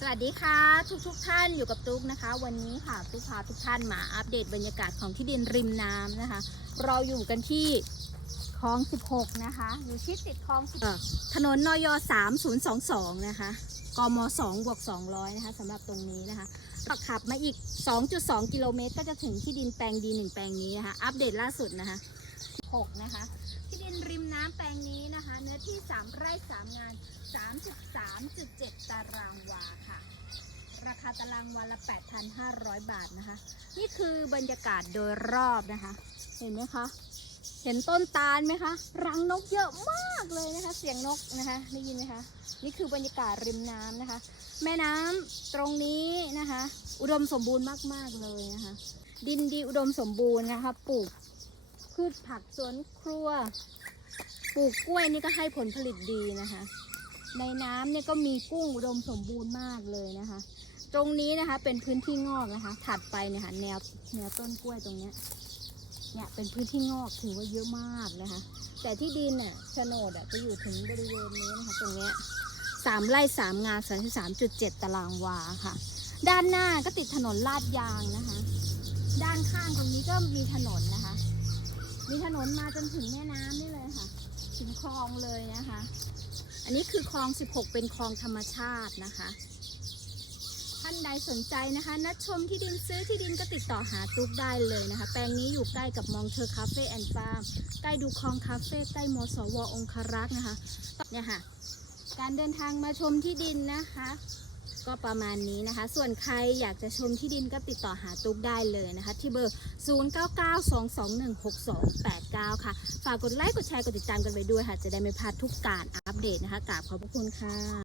สวัสดีค่ะ ทุกทุกๆท่านอยู่กับตุ๊กนะคะ วันนี้ค่ะตุ๊กพาทุกท่านมาอัปเดตบรรยากาศของที่ดินริมน้ำนะคะ เราอยู่กันที่คลอง 16 นะคะ อยู่ชิดติดคลอง10เอ่อถนนนย3022 นะคะกม2บวก200 นะคะสำหรับตรงนี้นะคะเราขับมาอีก 2.2 กิโลเมตร ก็จะถึงที่ดินแปลงดีหนึ่งแปลงนี้นะคะ อัปเดตล่าสุดนะคะ 6 นะคะ ที่ดินริมน้ำแปลงนี้นะคะ เนื้อที่ 3 ไร่ 3 งาน 33.7 ตารางวาค่ะราคา ตารางวาละ 8,500 บาทนะคะ นี่คือบรรยากาศโดยรอบนะคะ เห็นไหมคะ เห็นต้นตาลไหมคะ รังนกเยอะมากเลยนะคะ เสียงนกนะคะได้ยินไหมคะ นี่คือบรรยากาศริมน้ำนะคะ แม่น้ำตรงนี้นะคะ อุดมสมบูรณ์มากๆเลยนะคะ ดินดีอุดมสมบูรณ์นะคะ ปลูกพืชผักสวนครัว ปลูกกล้วยนี่ก็ให้ผลผลิตดีนะคะ ในน้ำเนี่ยก็มีกุ้งอุดมสมบูรณ์มากเลยนะคะ ตรงนี้นะคะเป็นพื้นที่งอกนะคะ ถัดไปเนี่ยค่ะแนวแนวต้นกล้วยตรงเนี้ยเนี่ยเป็นพื้นที่งอกถือว่าเยอะมากนะคะ แต่ที่ดินเนี่ยโฉนดอะจะอยู่ถึงบริเวณนี้นะคะ ตรงเนี้ยสามไร่สามงานสามสามจุดเจ็ดตารางวาค่ะ ด้านหน้าก็ติดถนนลาดยางนะคะ ด้านข้างตรงนี้ก็มีถนนนะคะ มีถนนมาจนถึงแม่น้ำนี่เลยค่ะ ถึงคลองเลยนะคะ อันนี้คือคลอง 16 เป็นคลองธรรมชาตินะคะ ท่านใดสนใจนะคะ นัดชมที่ดินซื้อที่ดินก็ติดต่อหาตุ๊กได้เลยนะคะ แปลงนี้อยู่ใกล้กับมองเธอร์คาเฟ่แอนด์ฟาร์มใกล้ดูคลองคาเฟ่ใกล้มสวองคารักษ์นะคะเนี่ยค่ะการเดินทางมาชมที่ดินนะคะ ก็ประมาณนี้นะคะ ส่วนใครอยากจะชมที่ดินก็ติดต่อหาตุ๊กได้เลยนะคะ ที่เบอร์ 0992216289 ค่ะ ฝากกดไลค์ กดแชร์ กดติดตามกันไปด้วยค่ะ จะได้ไม่พลาดทุกการอัปเดตนะคะกราบขอบพระคุณค่ะ